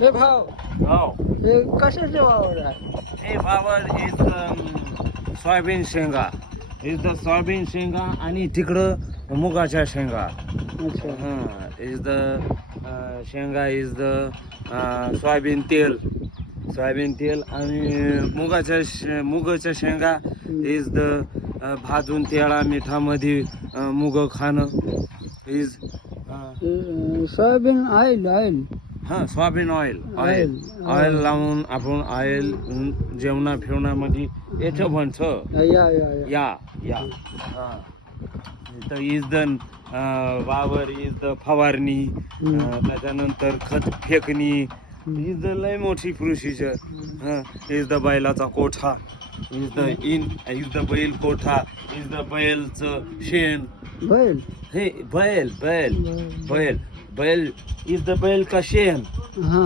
हे भाव हो हे कशाचे वावर आहे? हे वावर इज सोयाबीन शेंगा इज द सोयाबीन शेंगा आणि तिकडं मुगाच्या शेंगा. अच्छा. इज द शेंगा इज द सोयाबीन तेल आणि मुगाच्या शेंगा इज द भाजून तेळा मिठामध्ये मुग खाणं is soybean oil soybean oil लावून आपण ऑइल जेवणा फिरण्यामध्ये येतं म्हणतं. या तर इज द वावर इज द फवारणी त्याच्यानंतर खत फेकणी इज द लय मोठी प्रोसिजर. इज द बैलाचा कोठा इज द बैल कोठा इज द बैलचं शेण. बैल हे बैल इज द बैल का शेण. हा